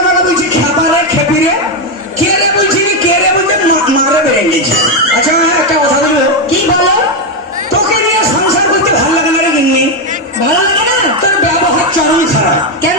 আমাকে বলছি খেপা রে খেপি রে, কে রে বলছি কে রে বলতে মারে বেড়ে গেছি। আচ্ছা একটা কথা বলবো, কি বলো? তোকে নিয়ে সংসার করতে ভালো লাগে না রে গিন্নি? ভালো লাগে না? তোর ব্যবহার চরম খারাপ। কেন